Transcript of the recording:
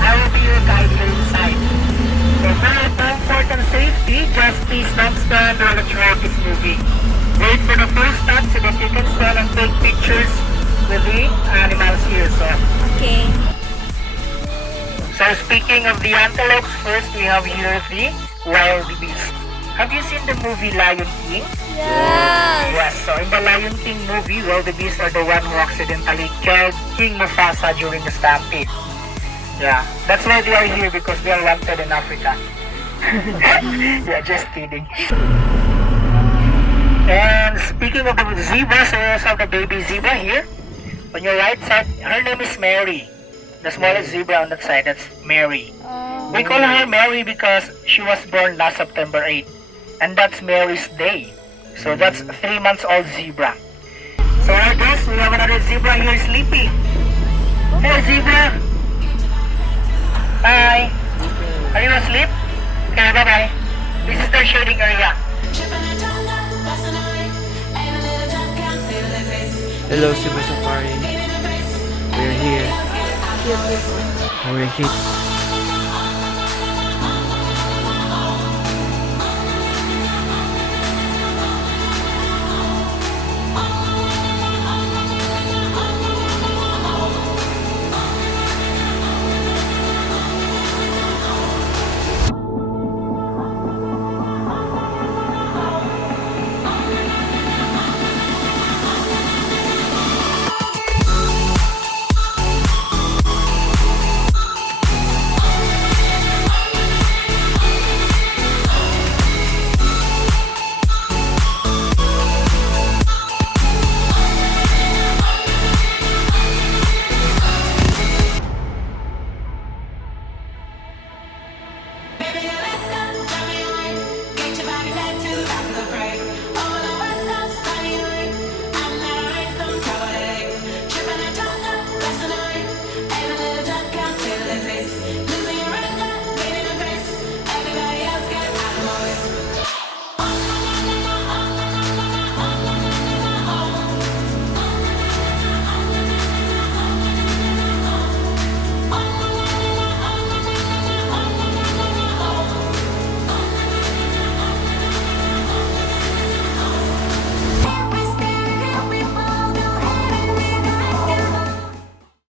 I will be your guide here inside. So for your comfort and safety, just please don't stand or throughout this movie. Wait for the first stop so that you can stand and take pictures with the animals here. Okay. So speaking of the antelopes, first we have here the wild beast. Have you seen the movie Lion King? Yes. Yes, so in the Lion King movie, wildebeest are the one who accidentally killed King Mufasa during the stampede. Yeah, that's why they are here, because they are wanted in Africa. Yeah, just kidding. And speaking of the zebra, so we also have the baby zebra here. On your right side, her name is Mary. The smallest zebra on that side, that's Mary. We call her Mary because she was born last September 8. And that's Mary's Day. So that's 3 months old zebra. So I guess we have another zebra here sleeping. Hey zebra! Hi! Are you asleep? Okay, bye-bye. This is the shading area. Hello, Cebu Safari. We're here. We're here.